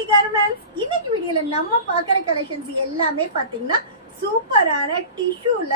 Sri garments. இன்னைக்கு வீடியோல நம்ம பார்க்குற கலெக்ஷன்ஸ் எல்லாமே பார்த்தீங்கன்னா சூப்பரான டிஷ்யூல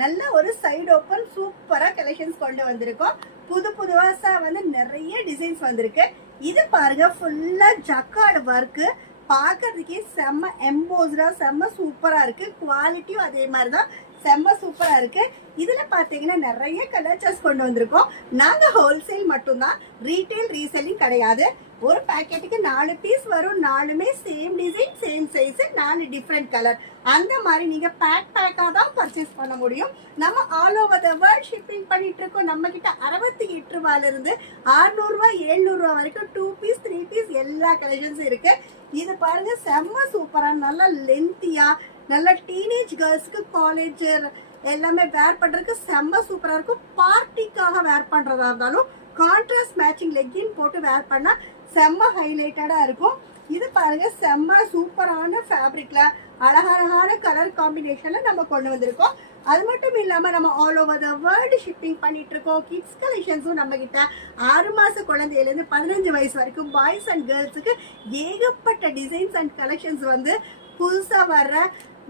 நல்ல ஒரு சைடு ஓப்பன் சூப்பரா கலெக்ஷன்ஸ் கொண்டு வந்திருக்கோம். புது புதுசா நிறைய டிசைன்ஸ் வந்திருக்கு. இது பாருங்க, ஃபுல்லா ஜக்கார்டு ஒர்க்கு, பார்க்கறதுக்கே செம்ம எம்போஸ்டா செம்ம சூப்பரா இருக்கு. குவாலிட்டியும் அதே மாதிரிதான் செம்ம சூப்பரா இருக்கு. இதுல பாத்தீங்கன்னா நிறைய கலர்ஸ் கொண்டு வந்திருக்கோம். நாங்க ஹோல்சேல் மட்டும்தான், ரீட்டைல் ரீசெல்லிங் கிடையாது. ஒரு பாக்கெட்டுக்கு 4 பீஸ் வரும். 4மே same design same size, 4 different colour. அந்த மாதிரி நீங்க பேக்கா தான் பர்ச்சேஸ் பண்ண முடியும். நம்ம all over the world shipping பண்ணிட்டு இருக்கோம். நம்ம கிட்ட 68 ரூபாயில இருந்து 600 ரூபாய் 700 ரூபாய் வரைக்கும் 2 பீஸ் 3 பீஸ் எல்லா கலெக்ஷன்ஸும் இருக்கு. இது பாருங்க, செம்ம சூப்பரா நல்லா லென்த்தியா நல்ல டீனேஜ் கேர்ள்ஸ்க்கு காலேஜ் எல்லாமே வேர் பண்றதுக்கு செம்ம சூப்பரா இருக்கும். பார்ட்டிக்காக வேர் பண்றதா இருந்தாலும் கான்ட்ராஸ்ட் மேட்சிங் லெக்கின் போட்டு வேர் பண்ணா செம்ம ஹைலைட்டடா இருக்கும். இது பாருங்க, செம்ம சூப்பரான ஃபேப்ரிக்ல அழகழகான கலர் காம்பினேஷன்ல நம்ம கொண்டு வந்திருக்கோம். அது மட்டும் இல்லாம நம்ம all over the world shipping பண்ணிட்டு இருக்கோம். கிட்ஸ் கலெக்ஷன்ஸும் நம்ம கிட்ட 6 மாச குழந்தையில இருந்து 15 வயசு வரைக்கும் பாய்ஸ் அண்ட் கேர்ள்ஸுக்கு ஏகப்பட்ட டிசைன்ஸ் அண்ட் கலெக்ஷன்ஸ் புதுசா வர்ற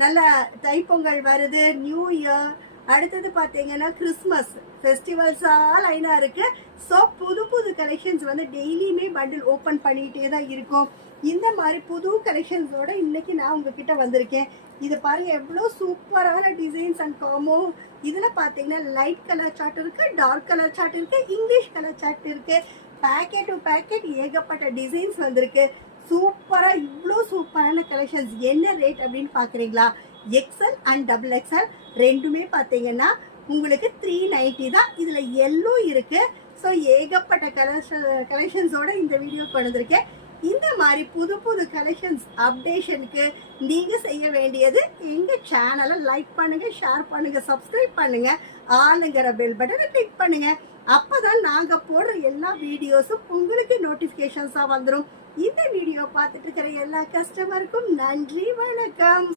நல்ல தைப்பொங்கல் வருது, நியூ இயர், அடுத்தது பாத்தீங்கன்னா கிறிஸ்மஸ் ஃபெஸ்டிவல்ஸா லைனா இருக்கு. ஸோ புது புது கலெக்ஷன்ஸ் டெய்லியுமே பண்டில் ஓபன் பண்ணிட்டே தான் இருக்கும். இந்த மாதிரி புது கலெக்ஷன்ஸோட இன்னைக்கு நான் உங்ககிட்ட வந்திருக்கேன். இது பாருங்க, எவ்வளோ சூப்பரான டிசைன்ஸ் அண்ட் காம்போ. இதுல பாத்தீங்கன்னா லைட் கலர் சார்ட் இருக்கு, டார்க் கலர் சார்ட் இருக்கு, இங்கிலீஷ் கலர் சார்ட் இருக்கு. பேக்கெட் டு பேக்கெட் ஏகப்பட்ட டிசைன்ஸ் வந்திருக்கு. சூப்பரா இவ்வளோ சூப்பரான கலெக்ஷன்ஸ். என்ன ரேட் அப்படின்னு பாக்குறீங்களா? எக்ஸ்எல் அண்ட் டபுள் எக்ஸ்எல் ரெண்டுமே பாத்தீங்கன்னா உங்களுக்கு 390 தான். இதுல எல்லோ இருக்கு. ஸோ ஏகப்பட்ட கலெக்ஷன்ஸோட இந்த வீடியோ கொண்டு வந்திருக்கேன். இந்த மாதிரி புது புது கலெக்ஷன்ஸ் அப்டேஷனுக்கு நீங்க செய்ய வேண்டியது எங்க சேனலை லைக் பண்ணுங்க, ஷேர் பண்ணுங்க, சப்ஸ்கிரைப் பண்ணுங்க, ஆளுங்கிற பெல் பட்டனை கிளிக் பண்ணுங்க. அப்பதான் நாங்க போடுற எல்லா வீடியோஸும் உங்களுக்கு நோட்டிபிகேஷன்ஸா வந்துடும். இந்த வீடியோ பார்த்துட்டு இருக்கிற எல்லா கஸ்டமருக்கும் நன்றி, வணக்கம்.